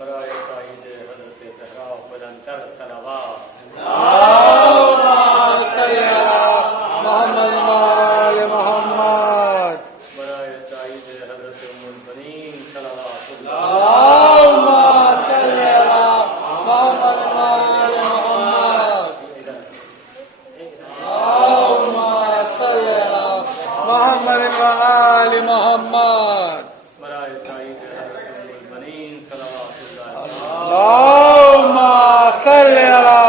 برائے تائید حضرت زہرا بلندتر صلوات اللہم صلی علی محمد وآل محمد برائے تائید حضرت ام البنین صلوات اللہ اللہم صلی علی محمد وآل محمد اللہم صلی علی محمد وآل محمد برائے تائید حضرت ام البنین صلوات اللہ اللہم صلی علی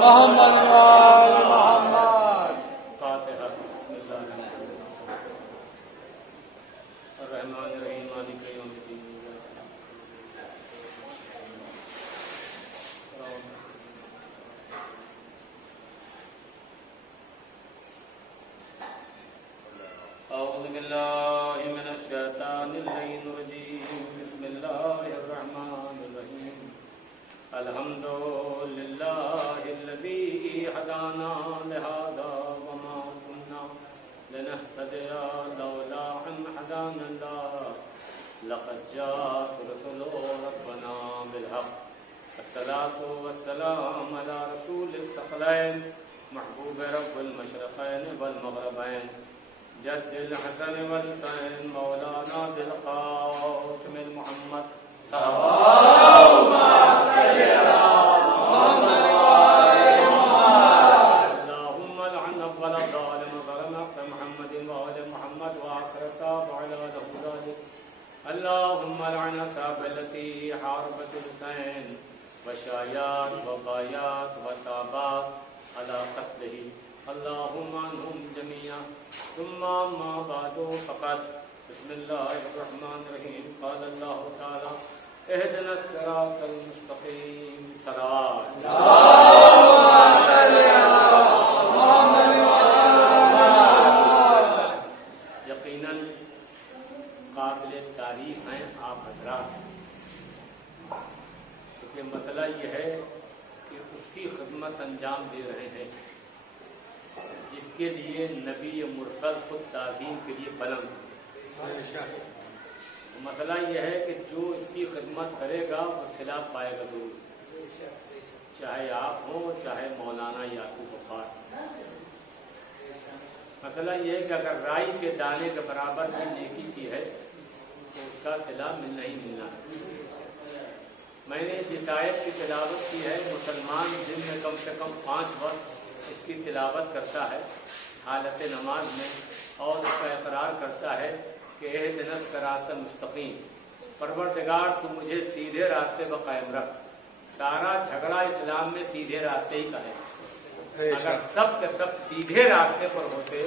محمد وآل محمد فاتحہ بسم اللہ الرحمن الرحیم مالک یوم الدین اعوذ باللہ من الشیطان اللعین الرجیم بسم اللہ الرحمن الرحیم الحمد للہ الذی ہدانا لہذا وما كنا لنهتدي لولا ان هدانا الله لقد جاءت رسل ربنا بالحق الصلاة والسلام على رسول الثقلين محبوب رب المشرقين والمغربين جد الحسن والحسين مولانا بالقاسم المحمد اللهم صل على محمد وآل محمد اللهم لعن أول ظالم ظلم محمد وآل محمد وآخر تابع له ذلك اللهم لعن أصحاب التي حاربت الحسين وشايات وغايات وتابات على قتله اللهم عنهم جميعا ثم ما بعد فقط بسم الله الرحمن الرحيم قال الله تعالى اهدنا الصراط المستقيم صراط اللہم صلی علی محمد وآل محمد یقیناً قابل تعریف ہیں آپ حضرات، کیونکہ مسئلہ یہ ہے کہ اس کی خدمت انجام دے رہے ہیں جس کے لیے نبی مرسل خود تعظیم کے لیے بلند ہوتے ہیں۔ مسئلہ یہ ہے کہ جو اس کی خدمت کرے گا وہ صلہ پائے گا ضرور، چاہے آپ ہوں چاہے مولانا یاسر غفار۔ مسئلہ یہ ہے کہ اگر رائی کے دانے کے برابر بھی نیکی کی ہے تو اس کا صلہ ملنا ہی ملنا ہے۔ میں نے جس آیت کی تلاوت کی ہے، مسلمان دن میں کم سے کم 5 وقت اس کی تلاوت کرتا ہے حالت نماز میں، اور اس کا اقرار کرتا ہے کہ اہدنا الصراط المستقیم، پروردگار تو مجھے سیدھے راستے پر قائم رکھ۔ سارا جھگڑا اسلام میں سیدھے راستے ہی کا ہے۔ اگر سب کے سب سیدھے راستے پر ہوتے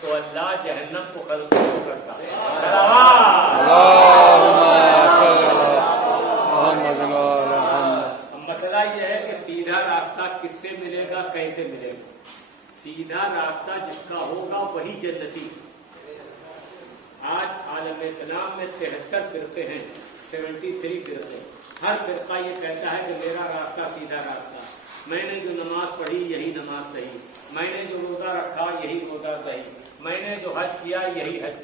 تو اللہ جہنم کو خلق نہیں کرتا۔ اللہم صلی علی محمد وآل محمد۔ مسئلہ یہ ہے کہ سیدھا راستہ کس سے ملے گا، کیسے ملے گا؟ سیدھا راستہ جس کا ہوگا وہی جنتی۔ آج عالم اسلام میں 73 فرقے ہیں، 73 فرقے۔ ہر فرقہ یہ کہتا ہے کہ میرا راستہ سیدھا راستہ، میں نے جو نماز پڑھی یہی نماز صحیح، میں نے جو روزہ رکھا یہی روزہ صحیح، میں نے جو حج کیا یہی حج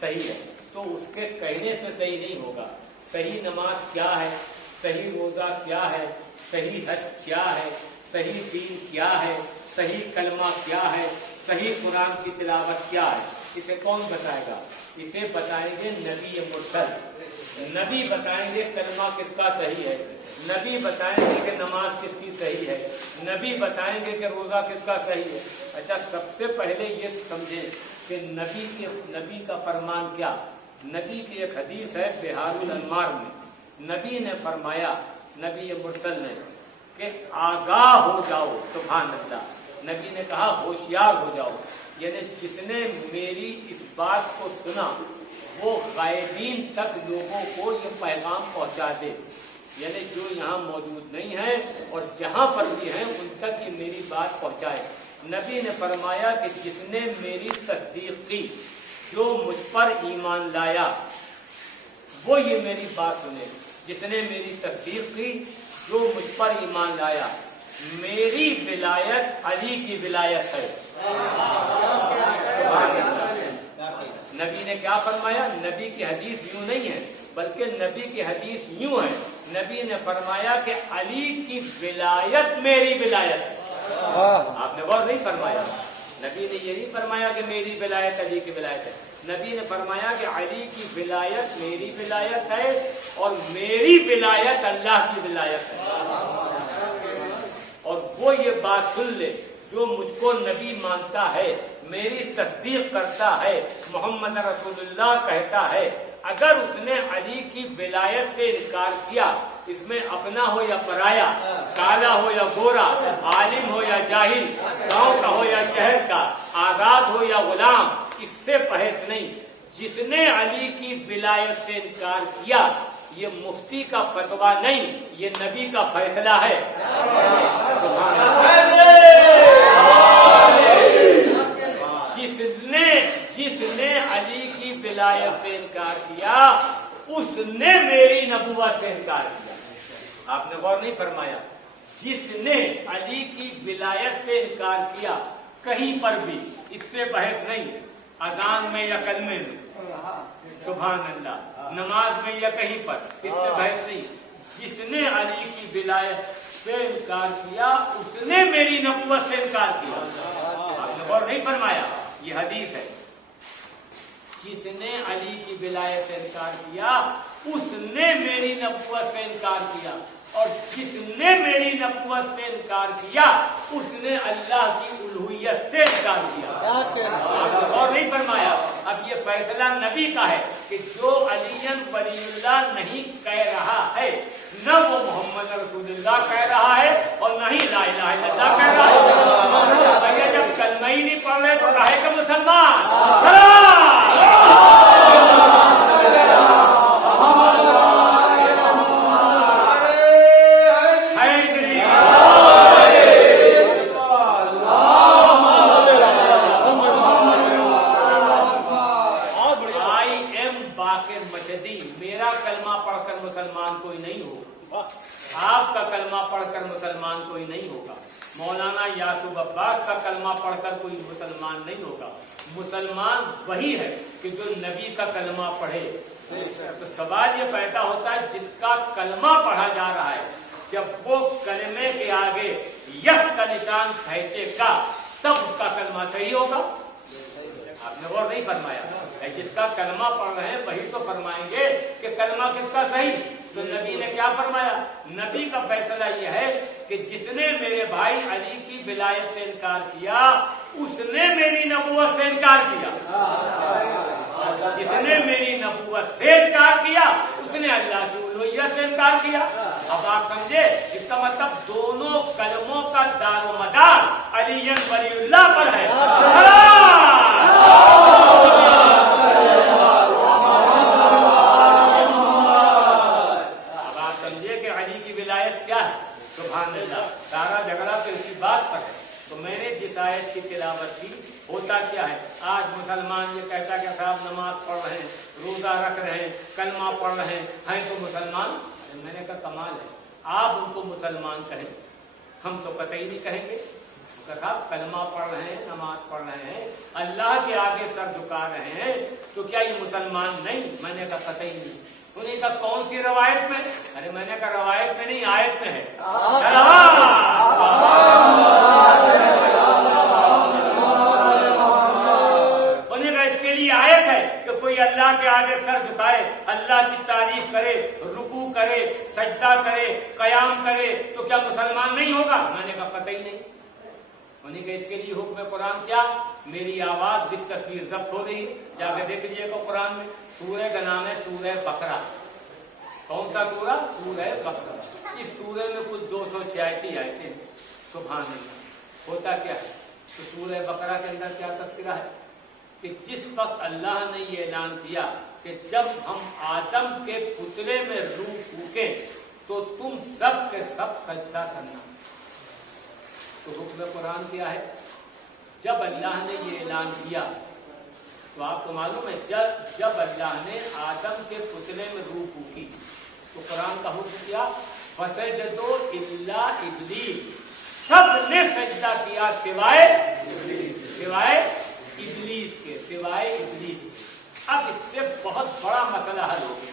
صحیح ہے۔ تو اس کے کہنے سے صحیح نہیں ہوگا۔ صحیح نماز کیا ہے، صحیح روزہ کیا ہے، صحیح حج کیا ہے، صحیح دین کیا ہے، صحیح کلمہ کیا ہے، صحیح قرآن کی تلاوت کیا ہے، اسے کون بتائے گا؟ اسے بتائیں گے نبی مرسل۔ نبی بتائیں گے کلمہ کس کا صحیح ہے، نبی بتائیں گے کہ نماز کس کی صحیح ہے، نبی بتائیں گے کہ روزہ کس کا صحیح ہے۔ اچھا، سب سے پہلے یہ سمجھیں کہ نبی کا فرمان کیا؟ نبی کی ایک حدیث ہے بہار الانوار میں، نبی نے فرمایا، نبی مرسل نے، کہ آگاہ ہو جاؤ۔ سبحان اللہ۔ نبی نے کہا ہوشیار ہو جاؤ، یعنی جس نے میری اس بات کو سنا وہ غائبین تک لوگوں کو یہ پیغام پہنچا دے، یعنی جو یہاں موجود نہیں ہیں اور جہاں پر بھی ہیں ان تک یہ میری بات پہنچائے۔ نبی نے فرمایا کہ جس نے میری تصدیق کی، جو مجھ پر ایمان لایا، وہ یہ میری بات سنے۔ جس نے میری تصدیق کی، جو مجھ پر ایمان لایا، میری ولایت علی کی ولایت ہے۔ نبی نے کیا فرمایا؟ نبی کی حدیث یوں نہیں ہے، بلکہ نبی کی حدیث یوں ہے نبی نے فرمایا کہ علی کی ولایت میری ولایت ہے. آپ نے غور نہیں فرمایا. نبی نے یہ نہیں فرمایا کہ میری ولایت علی کی ولایت ہے. نبی نے فرمایا کہ علی کی ولایت میری ولایت ہے اور میری ولایت اللہ کی ولایت ہے. اور وہ یہ بات سن لے, جو مجھ کو نبی مانتا ہے, میری تصدیق کرتا ہے, محمد رسول اللہ کہتا ہے, اگر اس نے علی کی ولایت سے انکار کیا, اس میں اپنا ہو یا پرایا, کالا ہو یا گورا, عالم ہو یا جاہل, گاؤں کا ہو یا شہر کا, آزاد ہو یا غلام, اس سے بحث نہیں. جس نے علی کی ولایت سے انکار کیا, یہ مفتی کا فتویٰ نہیں, یہ نبی کا فیصلہ ہے. جس نے علی کی ولایت سے انکار کیا, اس نے میری نبوت سے انکار کیا. آپ نے غور نہیں فرمایا. جس نے علی کی ولایت سے انکار کیا, کہیں پر بھی اس سے بحث نہیں, اذان میں یا کلمے میں, سبحان اللہ, نماز میں یا کہیں پر, اس سے بحث نہیں. جس نے علی کی ولایت سے انکار کیا, اس نے میری نبوت سے انکار کیا. آپ نے غور نہیں فرمایا. یہ حدیث ہے. جس نے علی کی ولایت سے انکار کیا, اس نے میری نبوت سے انکار کیا, اور جس نے میری نبوت سے انکار کیا, اس نے اللہ کی الوہیت سے انکار کیا. اور نہیں فرمایا. اب یہ فیصلہ نبی کا ہے کہ جو علی ولی اللہ نہیں کہہ رہا ہے, نہ وہ محمد رسول اللہ کہہ رہا ہے, اور نہ ہی لا الہ الا اللہ کہہ رہا ہے. بھیا جب کلمہ ہی نہیں پڑھ رہے تو کہے کہ مسلمان. میرا کلمہ پڑھ کر مسلمان کوئی نہیں ہوگا, آپ کا کلمہ پڑھ کر مسلمان کوئی نہیں ہوگا, مولانا یاسوب عباس کا کلمہ پڑھ کر کوئی مسلمان نہیں ہوگا. مسلمان وہی ہے کہ جو نبی کا کلمہ پڑھے. تو سوال یہ پیدا ہوتا ہے, جس کا کلمہ پڑھا جا رہا ہے, جب وہ کلمے کے آگے یس کا نشان کھینچے گا, تب اس کا کلمہ صحیح ہوگا. آپ نے غور نہیں فرمایا. جس کا کلمہ پڑھ رہے ہیں وہی تو فرمائیں گے کہ کلمہ کس کا صحیح. تو نبی نے کیا فرمایا؟ نبی کا فیصلہ یہ ہے کہ جس نے میرے بھائی علی کی ولایت سے انکار کیا, اس نے میری نبوت سے انکار کیا. جس نے میری نبوت سے انکار کیا, اس نے اللہ کی الوہیت سے انکار کیا. اب آپ سمجھے, اس کا مطلب دونوں کلموں کا دار و مدار علی ولی اللہ پر ہے. سبحان اللہ. سارا جھگڑا تو اسی بات پر ہے. تو میں نے جس آیت کی تلاوت کی, ہوتا کیا ہے, آج مسلمان یہ کہتا کہ صاحب نماز پڑھ رہے ہیں, روزہ رکھ رہے ہیں, کلمہ پڑھ رہے ہیں تو مسلمان. میں نے کہا کمال ہے, آپ ان کو مسلمان کہیں, ہم تو قطعی نہیں کہیں گے. صاحب کلمہ پڑھ رہے ہیں, نماز پڑھ رہے ہیں, اللہ کے آگے سر جھکا رہے ہیں, تو کیا یہ مسلمان نہیں؟ میں نے کہا قطعی نہیں. انہیں کہا کون سی روایت میں؟ ارے میں نے کہا روایت میں نہیں, آیت میں ہے. انہیں کہا اس کے لیے آیت ہے کہ کوئی اللہ کے آگے سر جھکائے, اللہ کی تعریف کرے, رکوع کرے, سجدہ کرے, قیام کرے, تو کیا مسلمان نہیں ہوگا؟ میں نے کہا قطعی نہیں. انہیں کہ اس کے لیے حکم قرآن کیا؟ میری آواز بھی تصویر ضبط ہو رہی ہے, جا کے دیکھ لیجیے گا قرآن میں. سورہ کا نام ہے سورہ بقرہ. کون سا سورہ؟ سورہ بقرہ. اس سورہ میں کل 286 آیتیں ہیں. سبحان اللہ. ہوتا کیا ہے؟ تو سورہ بقرہ کے اندر کیا تذکرہ ہے کہ جس وقت اللہ نے یہ اعلان کیا کہ جب ہم آدم کے پتلے میں روح پھونکیں تو تم سب کے سب سجدہ کرنا. تو حکم قرآن کیا ہے؟ جب اللہ نے یہ اعلان کیا تو آپ کو معلوم ہے جب اللہ نے آدم کے پتلے میں روح پھونکی تو قرآن کا حکم کیا فسجدوا الا ابلیس, سب نے سجدہ کیا سوائے ابلیس کے, سوائے ابلیس کے. اب اس سے بہت بڑا مسئلہ حل ہو گیا.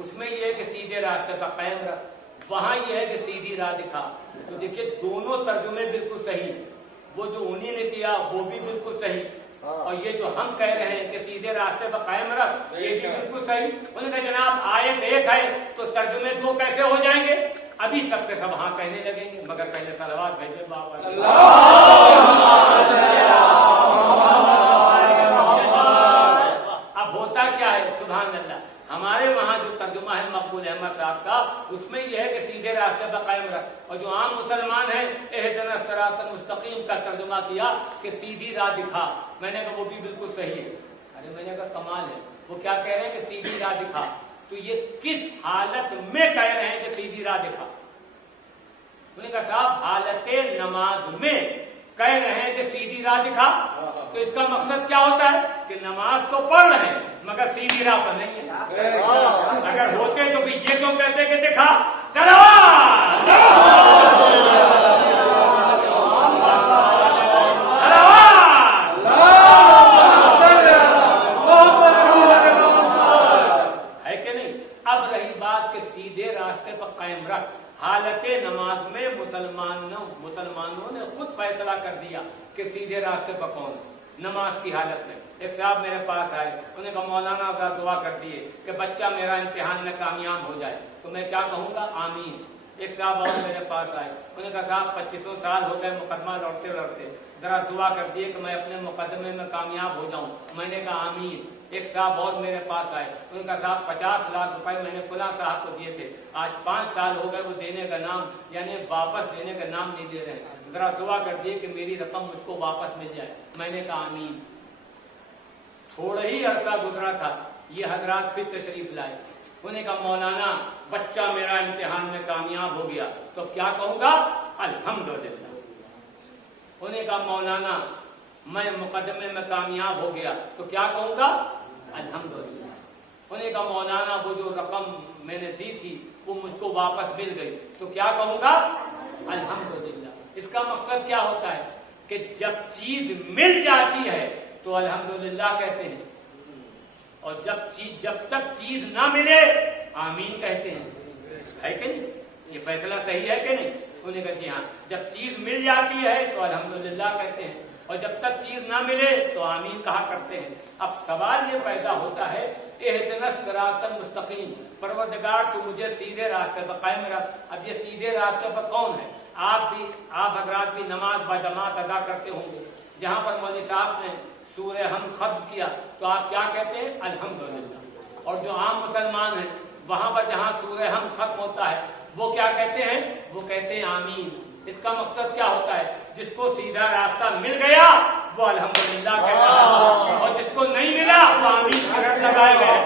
اس میں یہ ہے کہ سیدھے راستے پر قائم رکھ، وہاں یہ ہے کہ سیدھی راہ دکھا. تو دیکھیے دونوں ترجمے بالکل صحیح ہیں. وہ جو انہی نے کیا وہ بھی بالکل صحیح، اور یہ جو ہم کہہ رہے ہیں کہ سیدھے راستے پر قائم رکھ یہ بھی بالکل صحیح. انہوں نے کہا جناب آیت ایک ہے تو ترجمے دو کیسے ہو جائیں گے؟ ابھی سب کے سب ہاں کہنے لگیں گے، مگر پہلے صلوات بھیجے بابا. اب ہوتا کیا ہے سبحان اللہ، ہمارے وہاں جو ترجمہ ہے مقبول احمد صاحب کا، اس میں یہ ہے کہ سیدھے راستے پر قائم رکھ، اور جو عام مسلمان ہیں اہدنا الصراط المستقیم کا ترجمہ کیا کہ سیدھی راہ دکھا. میں نے کہا وہ بھی بالکل صحیح ہے. ارے میں نے کہا کمال ہے، وہ کیا کہہ رہے ہیں کہ سیدھی راہ دکھا، تو یہ کس حالت میں کہہ رہے ہیں کہ سیدھی راہ دکھا؟ میں نے کہا صاحب حالت نماز میں کہہ رہے ہیں کہ سیدھی راہ دکھا، تو اس کا مقصد کیا ہوتا ہے کہ نماز تو پڑھ رہے ہیں مگر سیدھی راہ پر نہیں ہے. اگر ہوتے تو بھی یہ کیوں کہتے کہ دکھا. ہے کہ نہیں؟ اب رہی بات کہ سیدھے راستے پر قائم رکھ، حالت نماز میں مسلمانوں نے خود فیصلہ کر دیا کہ سیدھے راستے پر کون ہے. نماز کی حالت میں ایک صاحب میرے پاس آئے، انہوں نے کہا مولانا ذرا دعا کر دیے کہ بچہ میرا امتحان میں کامیاب ہو جائے. تو میں کیا کہوں گا؟ آمین. ایک صاحب اور میرے پاس آئے، انہوں نے کہا صاحب 2500 سال ہو گئے مقدمہ لڑتے لڑتے، ذرا دعا کر دیے کہ میں اپنے مقدمے میں کامیاب ہو جاؤں. میں نے کہا آمین. ایک صاحب اور میرے پاس آئے، انہوں نے کہا صاحب 50 لاکھ روپے میں نے فلاں صاحب کو دیے تھے، آج 5 سال ہو گئے وہ دینے کا نام یعنی واپس دینے کا نام نہیں دے رہے، ذرا دعا کر دیے کہ میری رقم مجھ کو واپس مل جائے. میں نے کہا آمین. تھوڑا ہی عرصہ گزرا تھا، یہ حضرات پھر تشریف لائے. انہوں نے کہا مولانا بچہ میرا امتحان میں کامیاب ہو گیا، تو کیا کہوں گا؟ الحمدللہ. انہوں نے کہا مولانا میں مقدمے میں کامیاب ہو گیا، تو کیا کہوں گا؟ الحمدللہ. انہوں نے کہا مولانا وہ جو رقم میں نے دی تھی وہ مجھ کو واپس مل گئی، تو کیا کہوں گا؟ الحمدللہ. اس کا مقصد کیا ہوتا ہے کہ جب چیز مل جاتی ہے تو الحمدللہ کہتے ہیں، اور جب تک چیز نہ ملے آمین کہتے ہیں. ہے کہ نہیں؟ یہ فیصلہ صحیح ہے کہ نہیں؟ انہوں نے کہا جی ہاں. جب چیز مل جاتی ہے تو الحمدللہ کہتے ہیں، اور جب تک چیز نہ ملے تو آمین کہا کرتے ہیں. اب سوال یہ پیدا ہوتا ہے اہدنا الصراط المستقیم، پروردگار تو مجھے سیدھے راستے پر قائم رکھ. اب یہ سیدھے راستے پر کون ہے؟ آپ حضرات بھی نماز باجماعت ادا کرتے ہوں گے. جہاں پر مولوی صاحب نے سورہ ہم ختم کیا تو آپ کیا کہتے ہیں؟ الحمدللہ. اور جو عام مسلمان ہیں وہاں پر جہاں سورہ ہم ختم ہوتا ہے وہ کیا کہتے ہیں؟ وہ کہتے ہیں آمین. اس کا مقصد کیا ہوتا ہے؟ جس کو سیدھا راستہ مل گیا وہ الحمدللہ کہتا ہے، اور جس کو نہیں ملا وہ آمین کی رٹ لگائے گئے.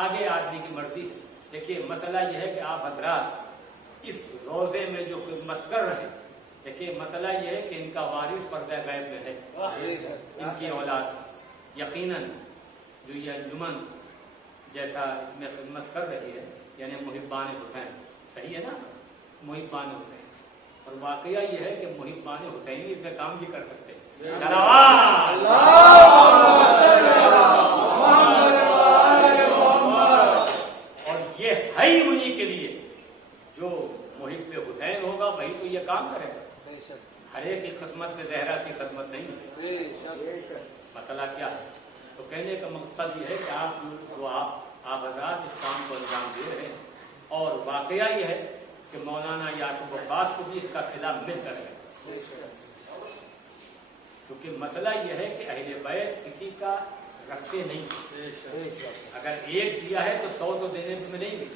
آگے آدمی کی مرضی ہے. دیکھیے مسئلہ یہ ہے کہ آپ حضرات اس روزے میں جو خدمت کر رہے ہیں، دیکھیے مسئلہ یہ ہے کہ ان کا وارث پردہ غیب میں ہے، ان کی اولاد یقیناً جو یہ انجمن جیسا اس میں خدمت کر رہی ہے یعنی محبان حسین، صحیح ہے نا؟ محبان حسین. اور واقعہ یہ ہے کہ محبان حسین اس میں کام بھی کر سکتے ہیں. ہے ہی انہی کے لیے جو محب حسین ہوگا وہی تو یہ کام کرے گا. ہر ایک کی خدمت میں زہرا کی خدمت نہیں ہے. مسئلہ کیا ہے؟ تو کہنے کا مقصد یہ ہے کہ آپ حضرات اس کام کو انجام دے رہے ہیں، اور واقعہ یہ ہے کہ مولانا یعقوب عباس کو بھی اس کا صلہ مل کر ہے. کیونکہ مسئلہ یہ ہے کہ اہل بیت کسی کا رکھتے نہیں. اگر ایک دیا ہے تو 100 تو دینے میں ملیں گے.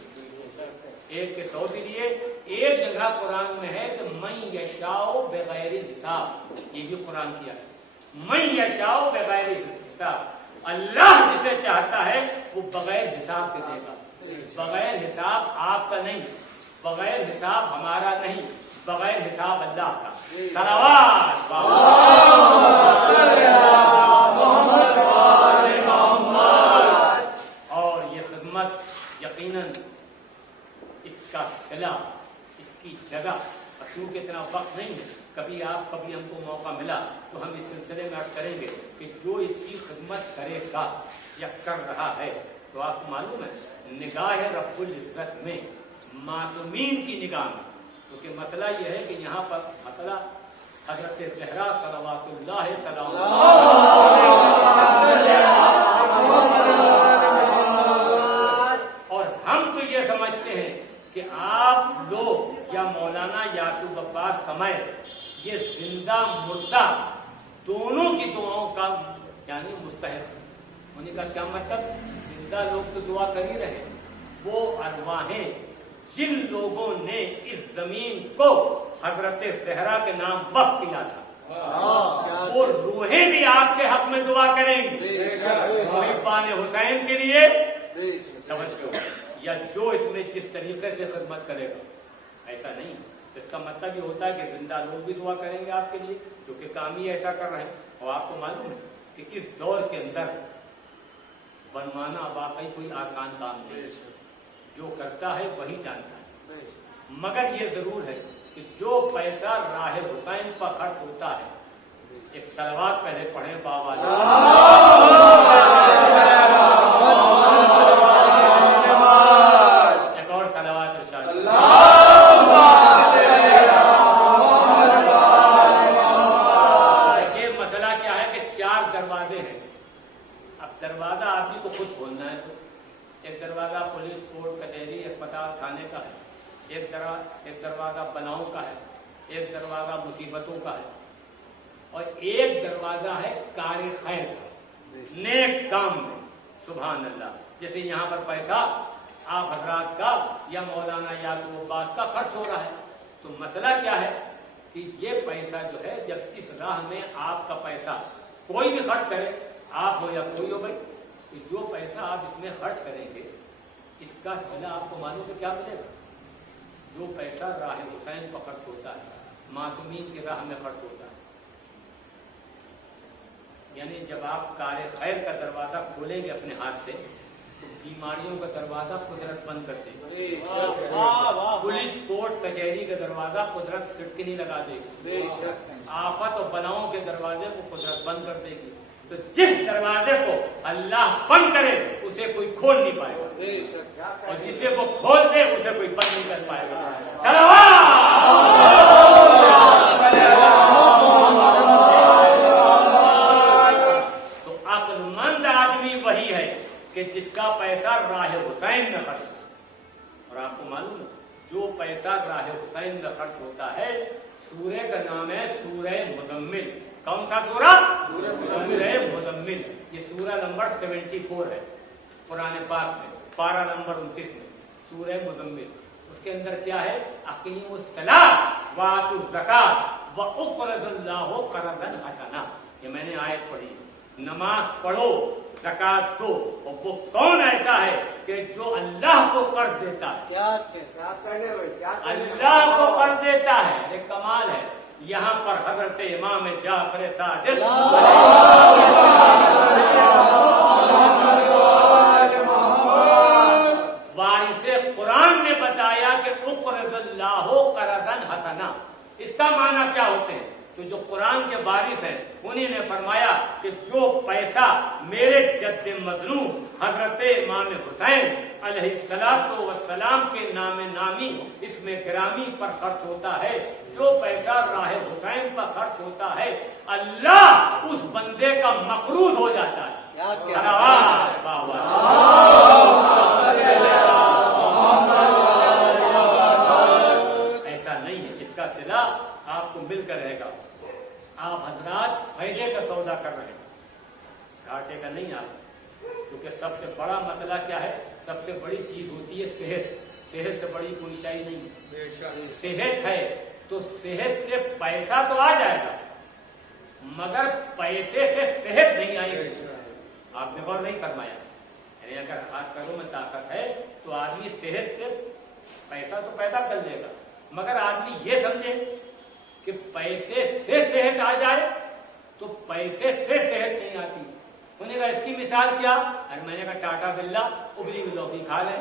ایک کے 100 بھی دیے. ایک جگہ قرآن میں ہے کہ من یشاء بغیر حساب، یہ بھی قرآن کیا ہے. من یشاء بغیر حساب، اللہ جسے چاہتا ہے وہ بغیر حساب سے دے گا. بغیر حساب آپ کا نہیں، بغیر حساب ہمارا نہیں، بغیر حساب اللہ کا. صلوات چونکہ اتنا وقت نہیں ہے، کبھی ہم کو موقع ملا تو ہم اس سلسلے میں عرض کریں گے کہ جو اس کی خدمت کرے گا یا کر رہا ہے تو آپ کو معلوم ہے نگاہ رب العزت میں معصومین کی نگاہ میں، کیونکہ مسئلہ یہ ہے کہ یہاں پر مسئلہ حضرت زہرا صلوات اللہ سلام اور ہم تو یہ سمجھتے ہیں کہ آپ لوگ یا مولانا یاسوف عباس سمیت یہ زندہ مردہ دونوں کی دعاؤں کا یعنی مستحق ہونے کا کیا مطلب؟ زندہ لوگ تو دعا کر ہی رہے، وہ ارواحیں جن لوگوں نے اس زمین کو حضرت زہرا کے نام وقف کیا تھا وہ روحیں بھی آپ کے حق میں دعا کریں گی محبان حسین کے لیے توجہ، یا جو اس میں جس طریقے سے خدمت کرے گا ایسا نہیں، اس کا مطلب یہ ہوتا ہے کہ زندہ لوگ بھی دعا کریں گے آپ کے لیے کیونکہ کام ہی ایسا کر رہے ہیں۔ اور آپ کو معلوم ہے کہ اس دور کے اندر بنوانا واقعی کوئی آسان کام نہیں، جو کرتا ہے وہی جانتا ہے، مگر یہ ضرور ہے کہ جو پیسہ راہ حسین پر خرچ ہوتا ہے، ایک صلوات پہلے پڑھیں بابا ایک اور صلوات ارشاد یہ مسئلہ کیا ہے کہ 4 دروازے ہیں، اب دروازہ آدمی کو خود کھولنا ہے، ایک دروازہ پولیس کورٹ کچہری اسپتال تھانے کا ہے، ایک دروازہ بلاؤں کا ہے، ایک دروازہ مصیبتوں کا ہے، اور ایک دروازہ ہے کار خیر کا، نیک کام میں۔ سبحان اللہ، جیسے یہاں پر پیسہ آپ حضرات کا یا مولانا یاسوف عباس کا خرچ ہو رہا ہے، تو مسئلہ کیا ہے کہ یہ پیسہ جو ہے جب اس راہ میں آپ کا پیسہ کوئی بھی خرچ کرے، آپ ہو یا کوئی ہو بھائی، جو پیسہ آپ اس میں خرچ کریں گے اس کا صلہ آپ کو معلوم ہے کیا ملے گا؟ جو پیسہ راہ حسین پر خرچ ہوتا ہے، معصومین کی راہ میں خرچ ہوتا ہے، یعنی جب آپ کار خیر کا دروازہ کھولیں گے اپنے ہاتھ سے تو بیماریوں کا دروازہ قدرت بند کر دے گی، پولیس کورٹ کچہری کا دروازہ قدرت سٹکنی لگا دے گی، آفت اور بلاؤں کے دروازے کو قدرت بند کر دے گی۔ تو جس دروازے کو اللہ بند کرے اسے کوئی کھول نہیں پائے گا، اور جسے وہ کھول دے اسے کوئی بند نہیں کر پائے گا۔ تو عقل مند آدمی وہی ہے کہ جس کا پیسہ راہ حسین میں خرچ ہو، اور آپ کو معلوم ہے جو پیسہ راہ حسین میں خرچ ہوتا ہے، سورہ کا نام ہے سورہ مزمل۔ کون سا سورہ؟ سورہ مزمل۔ یہ سورہ نمبر 74 ہے قرآن پاک میں، پارہ نمبر 29 میں سورہ مزمل۔ اس کے اندر کیا ہے؟ اقیموا الصلاۃ وآتوا الزکاۃ واقرضوا اللہ قرضا حسنا۔ یہ میں نے آیت پڑھی، نماز پڑھو، زکات دو، اور وہ کون ایسا ہے کہ جو اللہ کو قرض دیتا ہے، اللہ کو قرض دیتا ہے۔ ایک کمال ہے، یہاں پر حضرت امام جعفر صادق وارث قرآن نے بتایا کہ اقرض اللہ قرضا حسنا، اس کا معنی کیا ہوتے ہیں؟ تو جو قرآن کے وارث ہیں انہی نے فرمایا کہ جو پیسہ میرے جد مظلوم حضرت امام حسین علیہ الصلوۃ والسلام کے نام نامی اس میں گرامی پر خرچ ہوتا ہے، جو پیسہ راہ حسین پر خرچ ہوتا ہے، اللہ اس بندے کا مقروض ہو جاتا ہے۔ ایسا نہیں ہے، اس کا صلہ آپ کو مل کر رہے گا۔ آپ حضرات فائدے کا سودا کر رہے ہیں، گھاٹے کا نہیں آپ، کیونکہ سب سے بڑا مسئلہ کیا ہے؟ سب سے بڑی چیز ہوتی ہے صحت، صحت سے بڑی کوئی شے نہیں۔ صحت ہے تو صحت سے پیسہ تو آ جائے گا مگر پیسے سے صحت نہیں آئے گی۔ آپ نے غور نہیں فرمایا، یعنی اگر ہاتھ پیروں میں طاقت ہے تو آدمی صحت سے پیسہ تو پیدا کر لے گا، مگر آدمی یہ سمجھے کہ پیسے سے صحت آ جائے تو پیسے سے صحت نہیں آتی۔ انہوں نے کہا اس کی مثال کیا؟ اور میں نے کہا ٹاٹا بلا ابلی ہوئی لوکی کھا لیں۔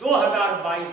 2022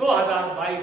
2022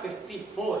54,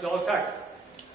64,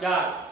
4,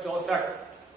64,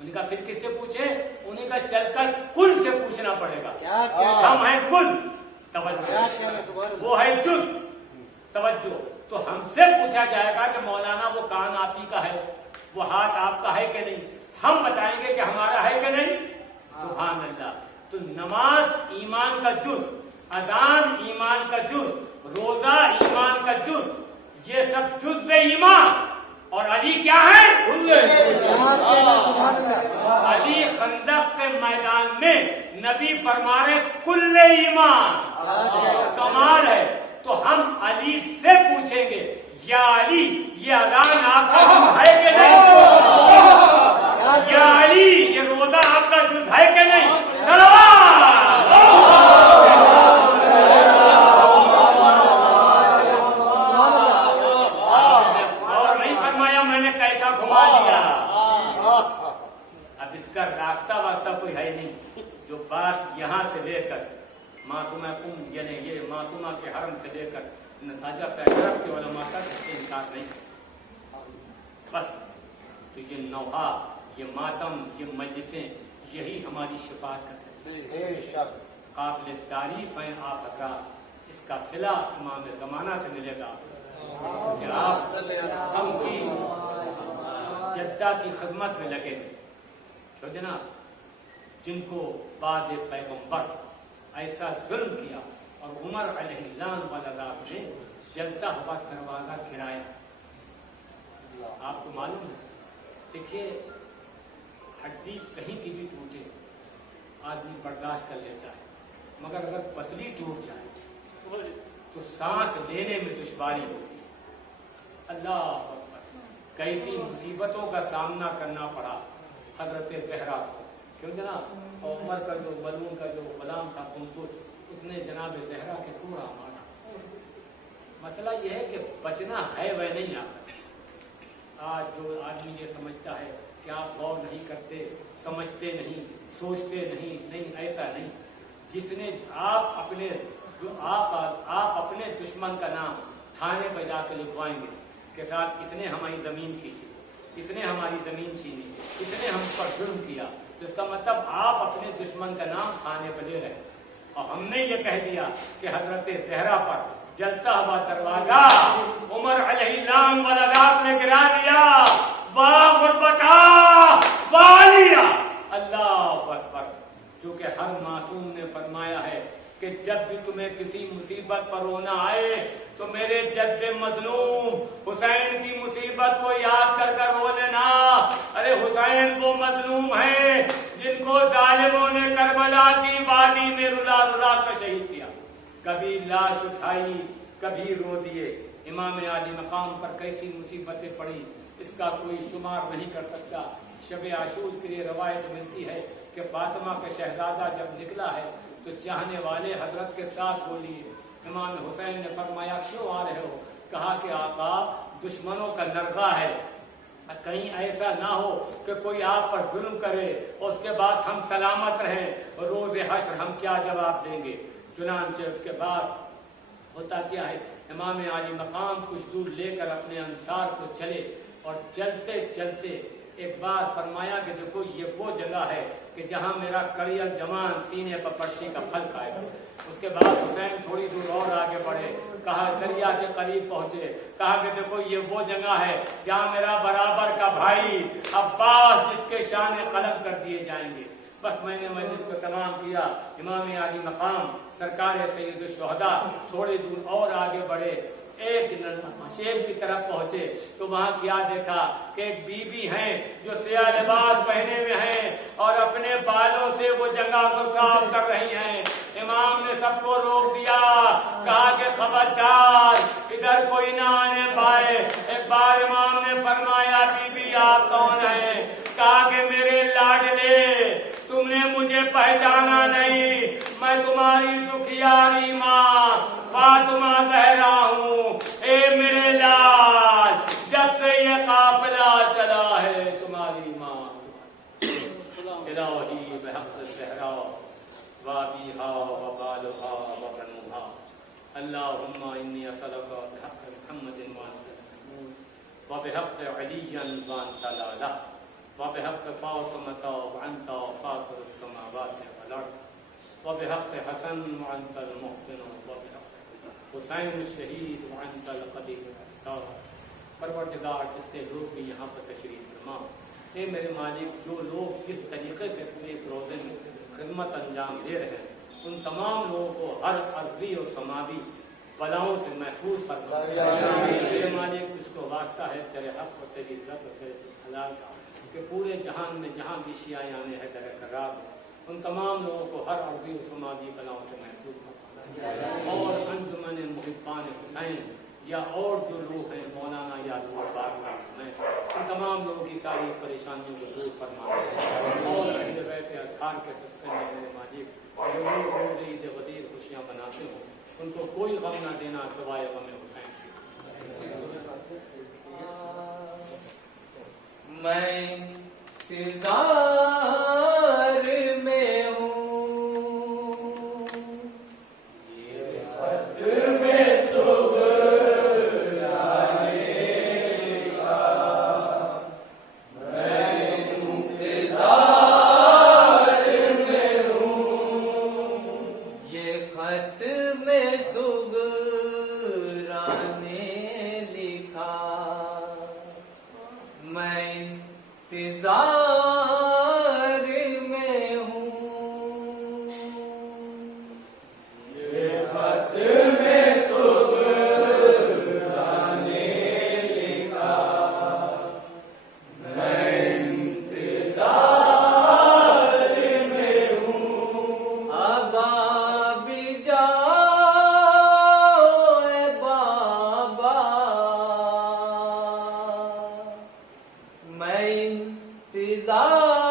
انہیں کہا پھر کس سے پوچھے؟ انہیں کہا چل کر کل سے پوچھنا پڑے گا. ہم ہیں کل، توجہ، وہ ہے جز، توجہ. تو ہم سے پوچھا جائے گا کہ مولانا وہ کان آپ ہی کا ہے، وہ ہاتھ آپ کا ہے کہ نہیں؟ ہم بتائیں گے کہ ہمارا ہے کہ نہیں. سبحان اللہ. تو نماز ایمان کا جز، اذان ایمان کا جز، روزہ ایمان کا جز، یہ سب جز ایمان. اور علی کیا ہے؟ علی خندق کے میدان میں نبی فرما رہے کل ایمان. کمال ہے. تو ہم علی سے پوچھیں گے یا علی یہ اذان آپ کا جز ہے کہ نہیں؟ یا علی یہ روزہ آپ کا جز ہے کہ نہیں؟ اور نہیں فرمایا میں نے کیسا گھما دیا. اب اس کا راستہ واسطہ کوئی ہے نہیں. جو بات یہاں سے لے کر معصومہ یعنی یہ معصومہ کے حرم سے لے کر نتاجہ فیضرت کے علماء تک اس سے انکار نہیں. بس تو یہ نوحہ، یہ ماتم، یہ مجلسیں، یہی ہماری شفاعت کر سکتے ہیں. قابل تعریف ہیں آپ حضرات. اس کا صلہ امام زمانہ سے ملے گا کہ آپ ہم کی جدہ کی خدمت میں لگے گے. تو جناب جن کو بعد پیغمبر ایسا ظلم کیا اور عمر علیہ اللعن والعذاب نے جلتا ہوا دروازہ گرایا. آپ کو معلوم ہے، دیکھیے ہڈی کہیں کی بھی ٹوٹے آدمی برداشت کر لیتا ہے، مگر اگر پسلی ٹوٹ جائے تو سانس لینے میں دشواری ہوتی ہے. اللہ اکبر، کیسی مصیبتوں کا سامنا کرنا پڑا حضرت زہرا کو. کیوں جناب؟ اور عمر کا جو ملعون کا جو غلام تھا قنفذ، اس نے جناب زہرا کے کوڑا مارا. مسئلہ یہ ہے کہ بچنا ہے وہ نہیں آ سکتا. آج جو آدمی یہ سمجھتا ہے کہ آپ غور نہیں کرتے، سمجھتے نہیں، سوچتے نہیں، ایسا نہیں. جس نے آپ اپنے دشمن کا نام تھانے پہ جا کے لکھوائیں گے کہ صاحب اس نے ہماری زمین کھینچی، اس نے ہماری زمین چھینی، اس نے ہم پر ظلم کیا، تو اس کا مطلب آپ اپنے دشمن کا نام تھانے پہ لے رہے. اور ہم نے یہ کہہ دیا کہ حضرت زہرا پر جلتا ہوا دروازہ عمر علیہ اللعن والعذاب نے گرا دیا. واہ غربتا والیہ. اللہ اکبر. چونکہ ہر معصوم نے فرمایا ہے کہ جب بھی تمہیں کسی مصیبت پر رونا آئے تو میرے جد مظلوم حسین کی مصیبت کو یاد کر کر رو لینا. ارے حسین وہ مظلوم ہیں جن کو ظالموں نے کربلا کی وادی میں رلا رلا کر شہید کیا. کبھی لاش اٹھائی، کبھی رو دیے. امام عالی مقام پر کیسی مصیبتیں پڑی اس کا کوئی شمار نہیں کر سکتا. شب عاشور کے لیے روایت ملتی ہے کہ فاطمہ کا شہزادہ جب نکلا ہے تو چاہنے والے حضرت کے ساتھ ہو لیے. امام حسین نے فرمایا کیوں آ رہے ہو؟ کہا کہ آقا دشمنوں کا لرزہ ہے، کہیں ایسا نہ ہو کہ کوئی آپ پر ظلم کرے اور اس کے بعد ہم سلامت رہیں، روز حشر ہم کیا جواب دیں گے. چنانچہ اس کے بعد ہوتا کیا ہے، امام عالی مقام کچھ دور لے کر اپنے انصار کو چلے اور چلتے چلتے ایک بار فرمایا کہ دیکھو یہ وہ جگہ ہے کہ جہاں میرا کڑیا جوان سینے پر پرچی کا پھل کھائے گا. اس کے بعد حسین تھوڑی دور اور آگے بڑھے، کہا دریا کے قریب پہنچے، کہا کہ دیکھو یہ وہ جگہ ہے جہاں میرا برابر کا بھائی عباس جس کے شان قلم کر دیے جائیں گے. بس میں نے مجلس کو تمام کیا. امام عالی مقام سرکار سید الشہداء تھوڑی دور اور آگے بڑھے، ایک شیب کی طرف پہنچے تو وہاں کیا دیکھا کہ ایک بی بی ہیں جو سیاہ لباس پہنے ہوئے ہیں اور اپنے بالوں سے وہ جگہ کو صاف کر رہی ہیں. امام نے سب کو روک دیا، کہا کہ خبردار ادھر کوئی نہ آنے پائے. ایک بار امام نے فرمایا بی بی آپ کون ہیں؟ کہا کہ میرے لاڈلے تم نے مجھے پہچانا نہیں، میں تمہاری دکھیاری ماں فاطمہ زہرا ہوں. اے میرے لال جب سے یہ قافلہ چلا ہے تمہاری ماں الہی بحق زہرا وابیہا وبالہا وبنوہا. اللہم انی اسألک بحق محمد وانت وبحق علی وانت لالہ وبحق فاطمة وأنت فاطر السماوات والأرض وبحق حسن وأنت المحسن وبحق حسین الشہید وأنت القدیر الستار۔ پروردگار جتنے لوگ بھی یہاں پر تشریف فرما، اے میرے مالک جو لوگ جس طریقے سے اس روزے میں خدمت انجام دے رہے ہیں ان تمام لوگوں کو ہر عرضی اور سماوی بلاؤں سے محفوظ فرما۔ میرے مالک جس کو واسطہ ہے تیرے حق اور تیری عزت اور تیرے حلال کا کہ پورے جہان میں جہاں بھی شیعہ آنے ہے تیرے قرار ہے، ان تمام لوگوں کو ہر عرضی و سماوی بلاؤں سے محفوظ فرما۔ اور انجمن محبان حسین یا اور جو لوگ ہیں مولانا یا صاحب ہیں ان تمام لوگوں کی ساری پریشانیوں کو دور فرما اور اہل بیت اطہار کے صدقے میں میرے ماجد جو لوگ روز عید غدیر خوشیاں مناتے ہوں ان کو کوئی غم نہ دینا سوائے غم حسین۔ میں انتظار میں ہوں انتظار